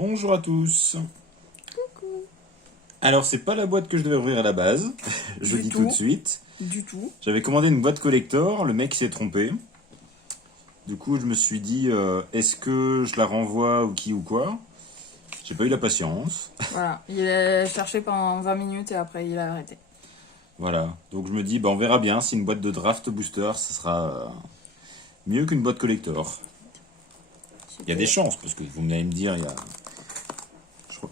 Bonjour à tous. Coucou. Alors c'est pas la boîte que je devais ouvrir à la base, je Du dis tout. tout de suite. Du tout. J'avais commandé une boîte collector, le mec s'est trompé. Du coup je me suis dit est-ce que je la renvoie ou qui ou quoi. J'ai pas eu la patience. Voilà. Il a cherché pendant 20 minutes et après il a arrêté. Voilà, donc je me dis on verra bien si une boîte de draft booster ça sera mieux qu'une boîte collector. Il y a des chances parce que vous venez me dire il y a...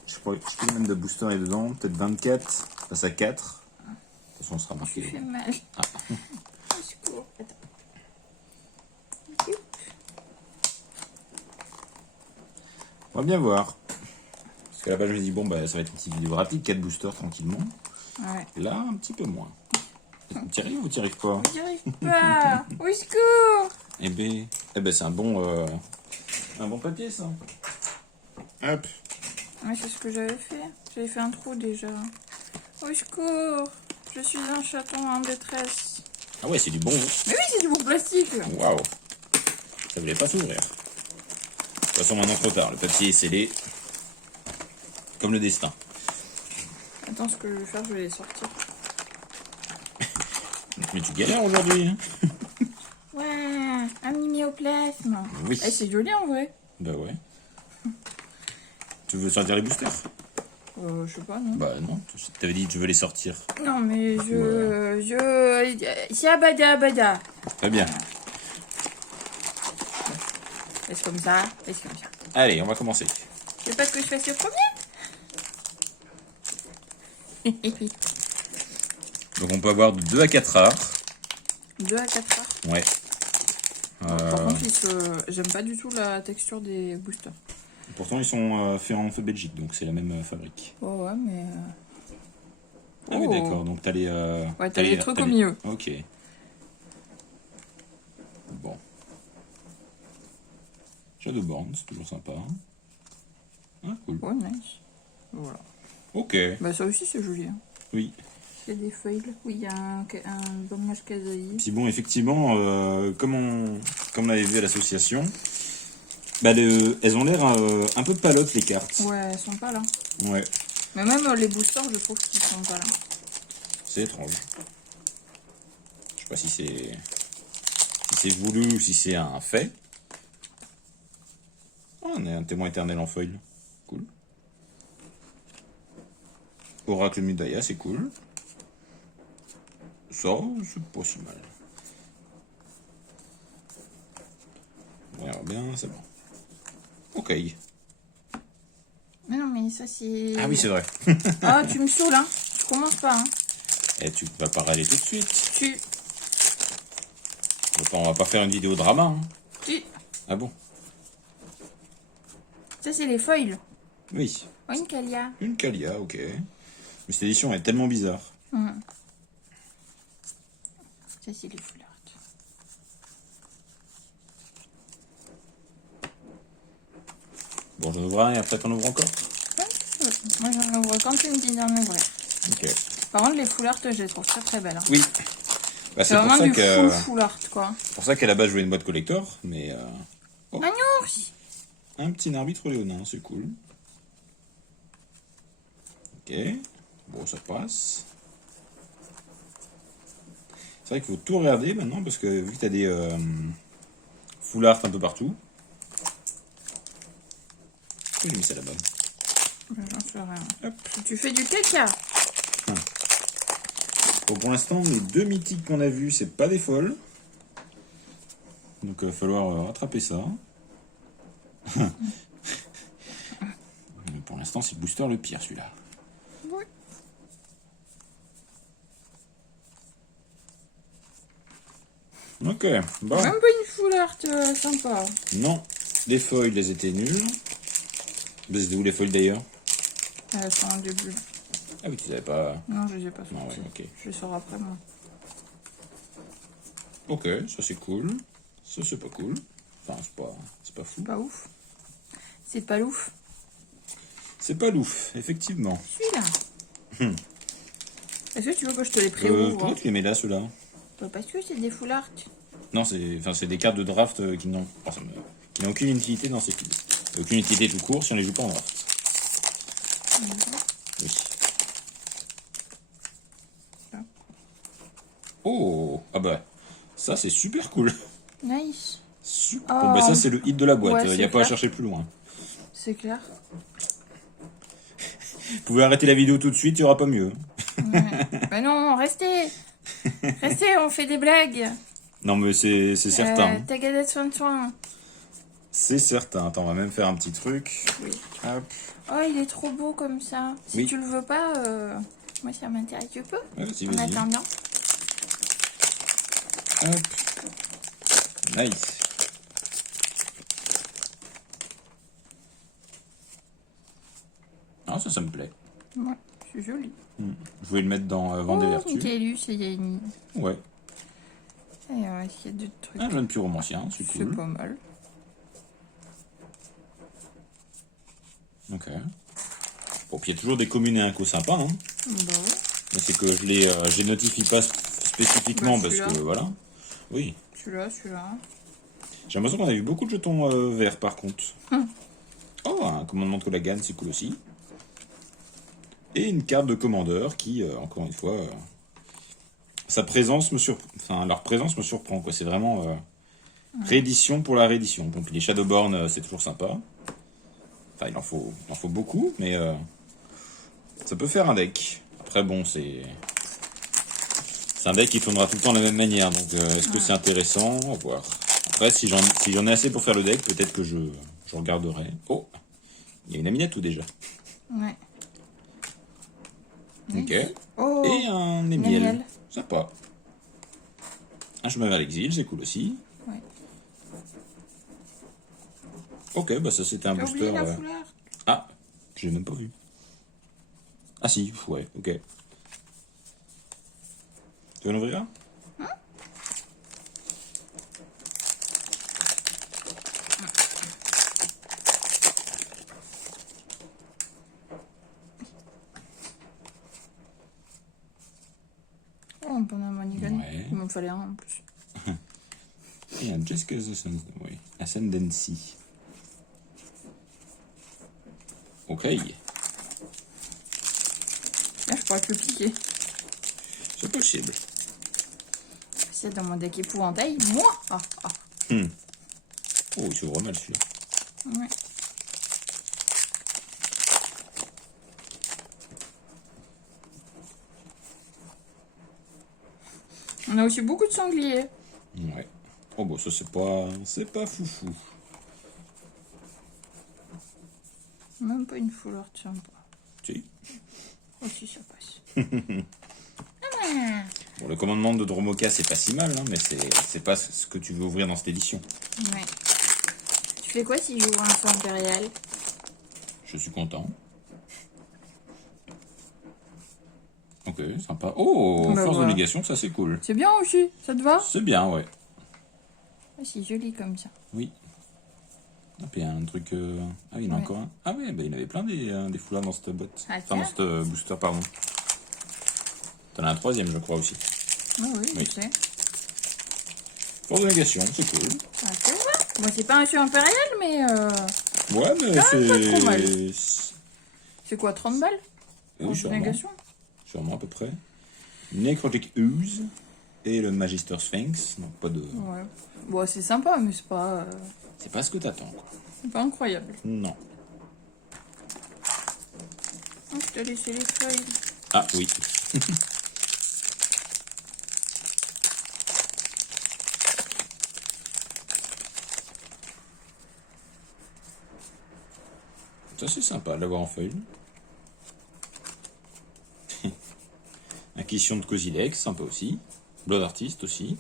Je crois que même de booster est dedans, peut-être 24, passe à 4. De toute façon, on sera Tu marqué. fais mal. Ah. Au secours. Attends. On va bien voir. Parce qu'à la base, je me dis, bon, bah, ça va être une petite vidéo rapide, 4 boosters tranquillement. Ouais. Et là, un petit peu moins. Vous t'y arrivez ou t'y arrives pas? J'y arrive pas. Au secours. Eh ben, c'est un bon papier, ça. Hop. Ouais, c'est ce que j'avais fait. J'avais fait un trou déjà. Au secours. Je suis un chaton en détresse. Ah ouais, c'est du bon. Mais oui, c'est du bon plastique. Waouh. Ça voulait pas s'ouvrir. De toute façon, maintenant, trop tard. Le papier est scellé. Comme le destin. Attends, ce que je vais faire, je vais les sortir. Mais tu galères aujourd'hui, hein? Ouais, un miméoplasme. Oui. Eh, c'est joli en vrai. Bah ouais. Tu veux sortir les boosters? Je sais pas, non. Bah non, t'avais dit que tu veux les sortir. Non, mais Siabada bada. Très bien. Est-ce comme ça? Est-ce comme ça? Allez, on va commencer. Tu veux pas que je fasse le premier? Donc on peut avoir de 2 à 4 rares. 2 à 4 heures. Ouais. Par contre, j'aime pas du tout la texture des boosters. Pourtant ils sont faits en feu Belgique, donc c'est la même fabrique. Oh ouais, mais... Ah oui d'accord, donc t'as les... Ouais, t'as les trucs au milieu. Ok. Bon. Shadowborn, c'est toujours sympa. Ah cool. Ouais, nice. Voilà. Ok. Bah ça aussi, c'est joli. Hein. Oui. Il y a des foils. Oui, il y a un dommage Kazai. Si bon, effectivement, comme on l'avait vu à l'association, bah elles ont l'air un peu palotes les cartes. Ouais, elles sont pas là. Ouais. Mais même les boosters, je trouve qu'ils sont pas là. C'est étrange. Je sais pas si c'est voulu ou si c'est un fait. Oh, on est un témoin éternel en foil. Cool. Oracle Mudaya, c'est cool. Ça, c'est pas si mal. On verra bien, c'est bon. Ok. Mais non, mais ça c'est... Ah oui, c'est vrai. Ah, tu me saoules, hein. Je commence pas, hein. Et tu vas pas râler tout de suite. Tu... Pourtant, on va pas faire une vidéo drama. Hein. Tu... Ah bon? Ça c'est les foils. Oui. Oh, une Kalia. Une Kalia, ok. Mais cette édition est tellement bizarre. Ça c'est les full art. Bon, j'en ouvre un et après t'en ouvres encore. Moi j'en ouvre quand tu me dis d'en ouvrir. Ok. Par contre les full art je les trouve très très belles. Hein. Oui. Bah, C'est c'est pour vraiment ça du que... full art quoi. pour ça qu'à la base je voulais une boîte collector, mais Oh. Un ours. un petit arbitre léonin, c'est cool. Ok, bon ça passe. C'est vrai qu'il faut tout regarder maintenant parce que vu que tu as des full art un peu partout. Pourquoi j'ai mis ça là-bas? J'en sais rien. Hop. Tu fais du caca. Bon, pour l'instant, les deux mythiques qu'on a vus, c'est pas des folles. Donc il va falloir rattraper ça. Mais pour l'instant, c'est le booster le pire celui-là. Oui. Ok, bon. Même pas une full art sympa. Non, les foils, elles étaient nulles. C'était où les foils d'ailleurs? Elles sont en début. Ah oui, tu savais pas... Non, je les ai pas sorties. Non, ouais, ok. Je les sors après moi. Ok, ça c'est cool. Ça c'est pas cool. Enfin, c'est pas fou. Pas ouf. C'est pas ouf. C'est pas louf, effectivement. Celui-là. Est-ce que tu veux que je te les préouvre? Pourquoi tu les mets là, ceux-là? Parce que c'est des full art. Non, c'est des cartes de draft qui n'ont aucune utilité dans ces fils. Aucune utilité tout court si on les joue pas en draft. Oui. Oh, ah bah, ça c'est super cool. Nice. Super. Bon, bah ça c'est le hit de la boîte, Ouais, il n'y a c'est pas à clair. chercher plus loin. C'est clair. Vous pouvez arrêter la vidéo tout de suite, il n'y aura pas mieux. Ouais. Bah non, restez. Restez, on fait des blagues. Non mais c'est certain. Tagadette soin. C'est certain. Attends, on va même faire un petit truc. Oui. Hop. Oh, il est trop beau comme ça. Si Oui. tu le veux pas, moi ça m'intéresse. Tu peux? Ouais, vas-y, En vas-y. attendant. Hop. Nice. Ah, ça me plaît. Ouais, c'est joli. Je voulais le mettre dans Vent des Oh, Vertus. Michaelus et Yanni. Ouais. Et on va essayer d'autres trucs. Un jeune pyromancien, c'est C'est cool. pas mal. Ok. Bon, puis il y a toujours des communes et un co sympa, hein. Bah ouais. Mais c'est que je les notifie pas spécifiquement Bah, parce celui-là. que voilà. Oui. Celui-là. J'ai l'impression qu'on a eu beaucoup de jetons verts par contre. Oh, un commandement de Colagan, c'est cool aussi. Et une carte de commandeur qui, encore une fois, sa présence me surprend. Enfin, leur présence me surprend, quoi. C'est vraiment réédition pour la réédition. Bon, puis les Shadowborn, c'est toujours sympa. Enfin, il en faut beaucoup, mais ça peut faire un deck. Après, bon, c'est un deck qui tournera tout le temps de la même manière. Donc, est-ce que c'est intéressant? À voir. Après, si j'en ai assez pour faire le deck, peut-être que je regarderai. Oh, il y a une Aminatou déjà. Ouais. Ok. Oh, Et un Némiel. Némiel. Sympa. Un chemin vers l'exil, c'est cool aussi. Ouais. Ok, bah ça c'était un T'as booster. oublié la foulard. Ah, j'ai même pas vu. Ah si, ouais, ok. Tu veux en ouvrir un? Oh, un bon Monigan. Ouais. Il m'en fallait un en plus. Et un Jessica's Ascendancy. Ok, Là, je pourrais te le piquer. c'est possible. C'est dans mon deck épouvantail. Moi ah. Oh, il s'ouvre mal celui-là. Ouais. On a aussi beaucoup de sangliers. Ouais. Oh bon, ça c'est pas foufou. Même pas une foulard sympa. Si. Oh si, ça passe. Bon, le commandement de Dromoka c'est pas si mal, hein, mais c'est pas ce que tu veux ouvrir dans cette édition. Ouais. Tu fais quoi si j'ouvre un feu impérial? Je suis content. Ok, sympa. Oh, Bah force voilà. de négation, ça c'est cool. C'est bien aussi, ça te va? C'est bien, ouais. Ah, c'est joli comme ça. Oui. Et puis il y a un truc. Ah oui, il y en a Ouais. encore un. Ah ouais, bah, il y en avait plein des foulards dans cette boîte. Ah, Enfin, dans tiens. cette booster, pardon. T'en as un troisième, je crois aussi. Ah oui, Oui. je sais. Force de négation, c'est cool. Ah, c'est vrai. Bon, c'est pas un feu impérial, mais Ouais, mais Ah, pas trop mal. c'est. c'est quoi, 30 balles? Oui, Pour sûrement. négation. Sûrement à peu près. Necrotic Ooze et le Magister Sphinx. Donc pas de. Ouais. Bon, c'est sympa, mais C'est pas ce que t'attends, quoi. c'est pas incroyable. Non. Oh, je t'ai laissé les feuilles. Ah oui. Ça c'est sympa de l'avoir en feuille. Inquisition de Kozilek, sympa aussi. Blood Artist aussi.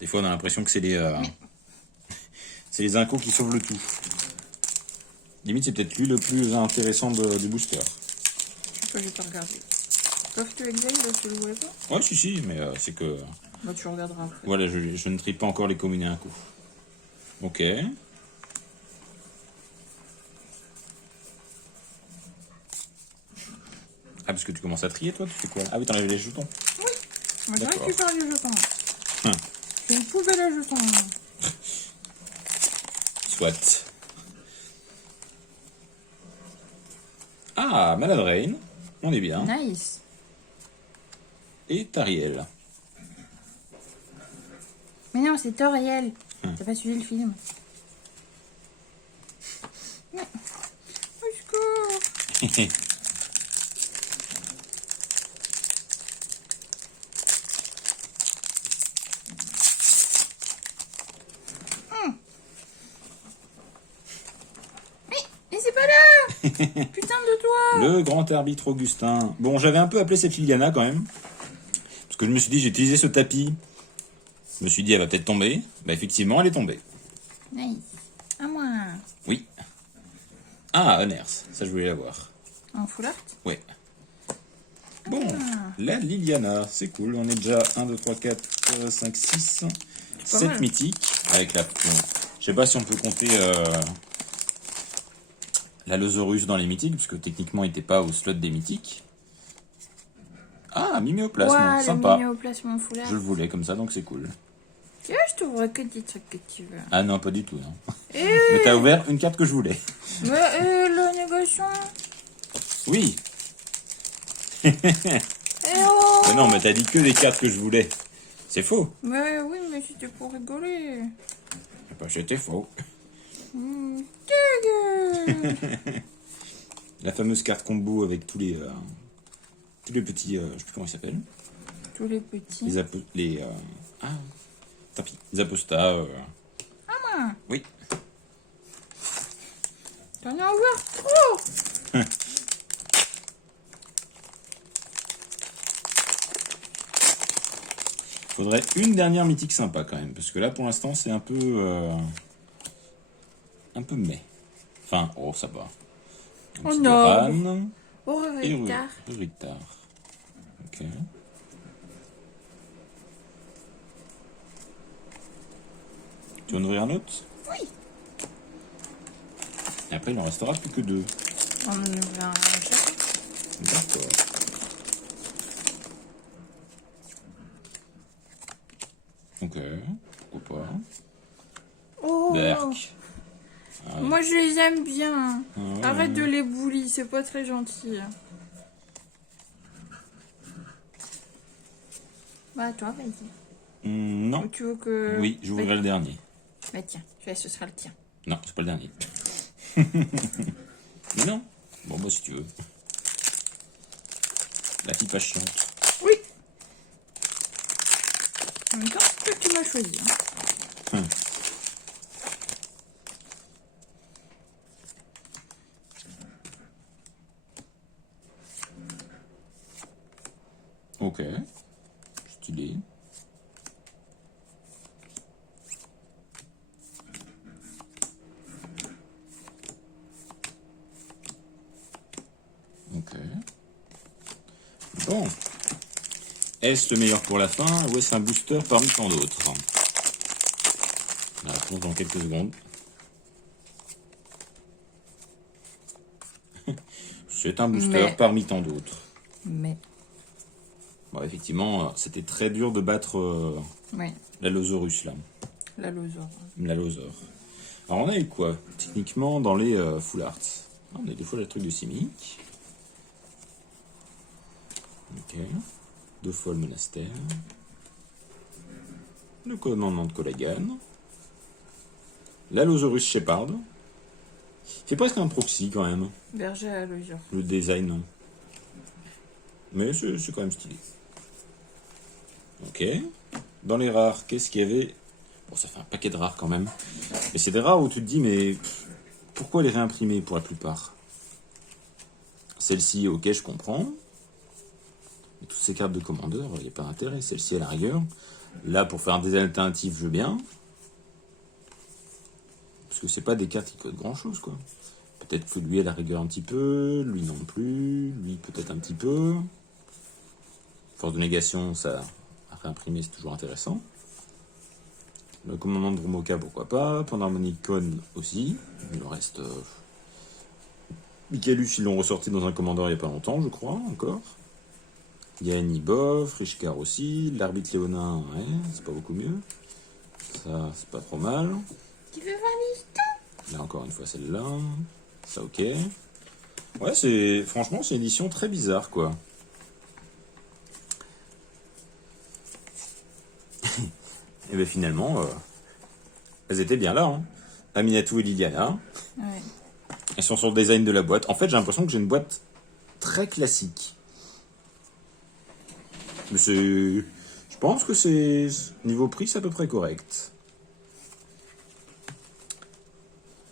Des fois on a l'impression que c'est c'est les incos qui sauvent le tout. Limite c'est peut-être lui le plus intéressant du booster. Je sais pas, j'ai pas regardé. Peuvent te exil, tu le voulais pas? Ouais si, mais c'est que... Bah, tu regarderas après. Voilà, je ne trie pas encore les communes et un coup. Ok. Ah, parce que tu commences à trier, toi, tu fais quoi? Ah oui, t'enlèves les jetons. Moi, je D'accord. récupère les jetons. Hum. C'est une poubelle à jetons. Soit. Ah, Maladrein. On est bien. Nice. Et Tariel. Mais non, c'est Toriel. T'as pas suivi le film. Non. Au secours. Mais c'est pas là. Putain de toi. Le grand arbitre Augustin. Bon, j'avais un peu appelé cette Liliana quand même. Parce que je me suis dit, j'ai utilisé ce tapis. Je me suis dit, elle va peut-être tomber. Bah, effectivement, elle est tombée. Nice. À moi. Oui. Ah, Honers. Ça, je voulais la voir. En full art. Ouais. Bon, la Liliana, c'est cool. On est déjà 1, 2, 3, 4, 5, 6, 7 mal. mythiques. Avec la... Je sais pas si on peut compter l'Allosaurus dans les mythiques, parce que techniquement, il n'était pas au slot des mythiques. Ah, miméoplasme, Ouais, sympa. le miméoplasme en full art. Je le voulais comme ça, donc c'est cool. Tu vois, je t'ouvre que des trucs que tu veux. Ah non, pas du tout, non. Et, Mais t'as ouvert une carte que je voulais. la négociation. Oui. Eh oh. Mais non, mais t'as dit que des cartes que je voulais. C'est faux. Mais oui, mais c'était pour rigoler. Bah, c'était faux. Dégueu. La fameuse carte combo avec tous les petits, je sais plus comment ils s'appellent. Tous les petits. Tant pis. Les apostats. Ah, Oui. t'en as ouvert trop. Faudrait une dernière mythique sympa quand même, parce que là pour l'instant c'est un peu mais. Enfin, oh ça va. Un Oh petit non. Doran Au et retard. Ruritar. Ok. Tu veux en ouvrir un autre? Oui. Et après il en restera plus que 2. On en ouvre un chacun. D'accord. Ok, pourquoi pas. Oh. Berk. Ah, Moi, je les aime bien. Ah ouais. Arrête de les bully, c'est pas très gentil. Bah, toi, vas-y. Non. Ou tu veux que... Oui, j'ouvrirai le dernier. Bah, tiens, ce sera le tien. Non, c'est pas le dernier. Mais non. Bon, bah si tu veux. La fille pas chiante. Oui. En même temps, c'est toi qui m'as choisi. Hein. Ok. Stylé. Ok. Bon. Est-ce le meilleur pour la fin ou est-ce un booster parmi tant d'autres? La réponse dans quelques secondes. C'est un booster Mais- parmi tant d'autres. Mais, Bon, effectivement, c'était très dur de battre oui, l'Allosaurus, là. la losange. L'Allosaur. Alors, on a eu quoi? Techniquement, dans les Full Arts. On a des fois le truc de Simic. Ok. 2 fois le monastère. Le commandement de Colagan. L'Allosaurus Shepard. C'est presque un proxy, quand même. Berger à l'usure. Le design, non. Mais c'est quand même stylé. Ok. Dans les rares, qu'est-ce qu'il y avait? Bon, ça fait un paquet de rares quand même. Mais c'est des rares où tu te dis, mais pourquoi les réimprimer pour la plupart? Celle-ci, ok, je comprends. Mais toutes ces cartes de commandeur, il n'y a pas d'intérêt. Celle-ci, à la rigueur. Là, pour faire des alternatives, je veux bien. Parce que c'est pas des cartes qui codent grand-chose, quoi. Peut-être que lui, à la rigueur, un petit peu. Lui, non plus. Lui, peut-être un petit peu. Force de négation, ça, à réimprimer, c'est toujours intéressant. Le commandement de Dromoka, pourquoi pas. Panharmonic Con aussi. Le reste... Michaelus, ils l'ont ressorti dans un commandeur il n'y a pas longtemps, je crois, encore. Il y a Nibov, Richkar aussi. L'arbitre Léonin, ouais, c'est pas beaucoup mieux. Ça, c'est pas trop mal. Tu veux voir l'histoire? Là, encore une fois, celle-là. Ça, ok. Ouais, franchement, c'est une édition très bizarre, quoi. Et bien finalement, elles étaient bien là. Hein. Aminatou et Liliana. Ouais. Elles sont sur le design de la boîte. En fait, j'ai l'impression que j'ai une boîte très classique. Mais je pense que c'est niveau prix, c'est à peu près correct.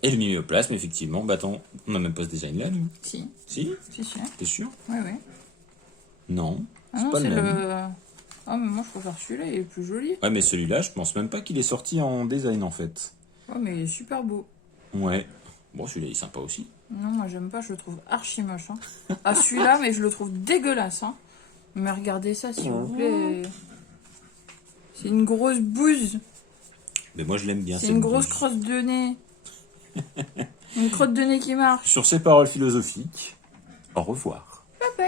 Et le miméoplasme, effectivement. Bah attends, on n'a même pas ce design-là, nous. Si. Si? Si, si. T'es sûr? Oui, oui. Non. Ah non, pas c'est le même. le... Ah, mais moi, je préfère celui-là, il est plus joli. Ouais, mais celui-là, je pense même pas qu'il est sorti en design, en fait. Ouais, mais il est super beau. Ouais. Bon, celui-là, il est sympa aussi. Non, moi, j'aime pas, je le trouve archi moche. Hein. Ah, celui-là, mais je le trouve dégueulasse. Hein. Mais regardez ça, s'il vous plaît. C'est une grosse bouse. Mais moi, je l'aime bien. C'est une grosse bouse. crosse de nez. Une crotte de nez qui marche. Sur ces paroles philosophiques, au revoir.